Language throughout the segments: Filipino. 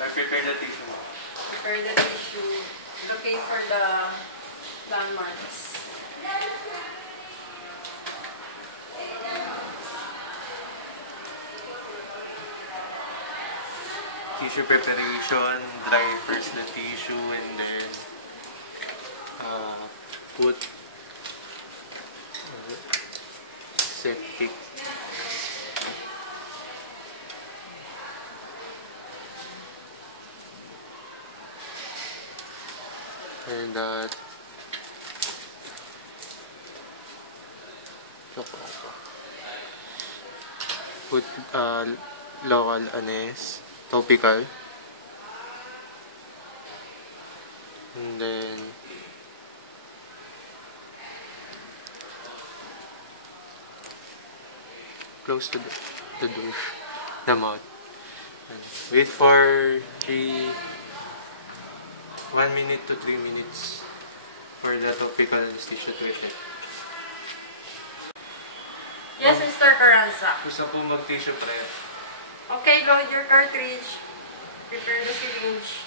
Prepare the tissue mo. Prepare the tissue. Looking for the landmarks. Tissue preparation, dry first the tissue and then put septic. And that put local anise, topical, and then close to the door, the mouth, and wait for 1 minute to 3 minutes for the topical anesthesia to effect. Yes, Mr. Carranza. Gusto po mag-tissue prep. Okay, load your cartridge. Prepare the syringe.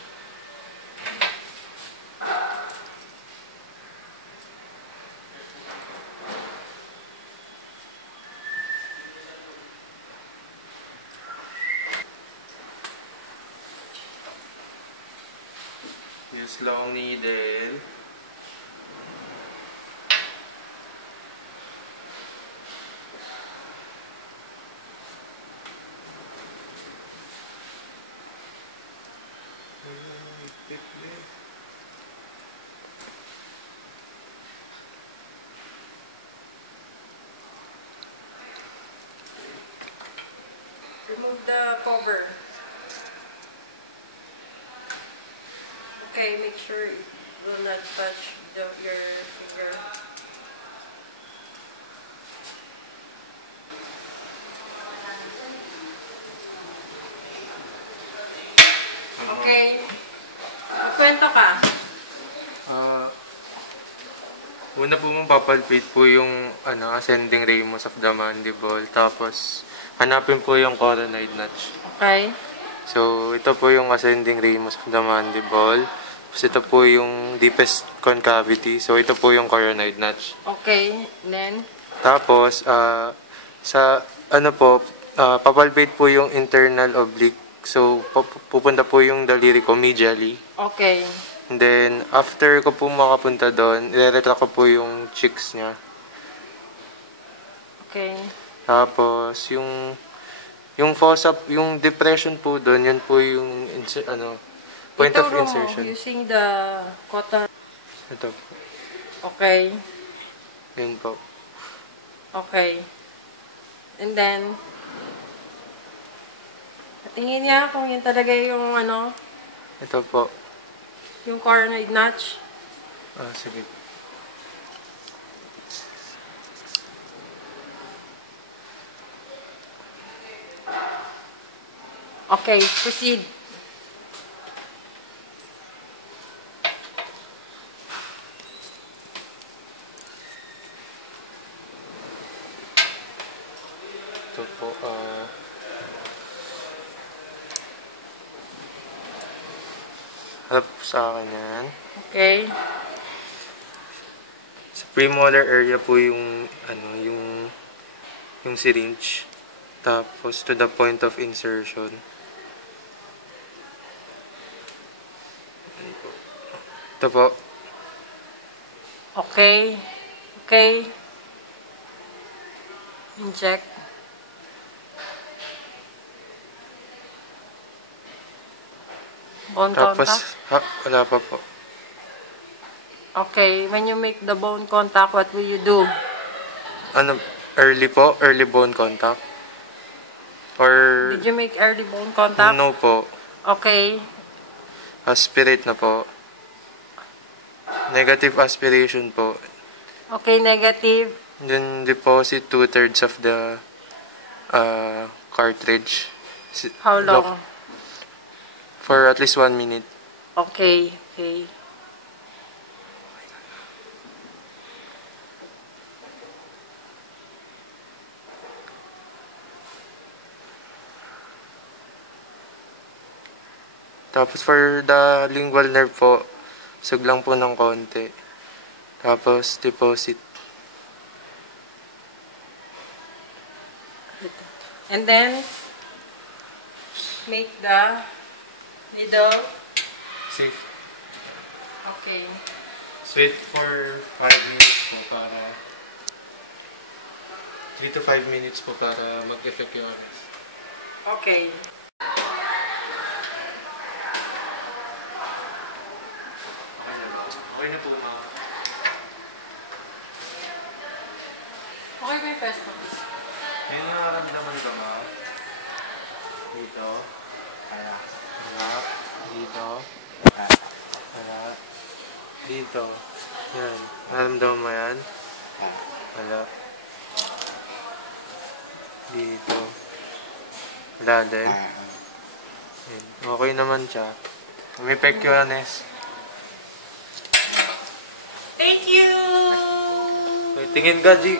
Use long needle. Remove the cover. Okay, make sure it will not touch your finger. Okay. Magkwento ka. Una po mong papalpate po yung ascending ramus of the mandible. Tapos, hanapin po yung coronoid notch. Okay. So, ito po yung ascending ramus of the mandible. Tapos, ito po yung deepest concavity. So, ito po yung coronoid notch. Okay. Then? Tapos, papalpate po yung internal oblique. So, pupunta po yung daliri ko medially. Okay. And then, after ko po makapunta doon, i-retract ko po yung cheeks niya. Okay. Tapos, yung fossa, yung depression po doon, yun po yung point of insertion. Using the cotton. Ito po. Okay. Yun po. Okay. And then, tingin niya kung yun talaga yung Ito po. yung coronoid notch. Sige. Okay, proceed. Ito po, harap po sa akin yan. Okay. Sa premolar area po yung syringe. Tapos to the point of insertion. Ito po. Okay. Okay. Inject. Bone Tapos, contact? wala pa po. Okay. When you make the bone contact, what will you do? Early po? Early bone contact? Or... Did you make early bone contact? No po. Okay. Aspirate na po. Negative aspiration po. Okay, negative. Then deposit 2/3 of the cartridge. How long? For at least 1 minute. Okay, okay. Tapos for the lingual nerve po, sug lang po ng konti. Tapos deposit. And then, make the needle. Safe. Okay. Wait for 5 minutes po para 3 to 5 minutes po para mag-effect yung oras. Okay. Okay na ba? Okay na po, ma. Okay ba yung pesto? Yung nararamdaman ka, ma? Dito. Kaya. Harap. Dito. Harap. Dito. Yan. Nararamdaman mo yan? Wala. Dito. Wala din. Yan. Okay naman siya. May pecuranes. Thank you! Tingin ka, G.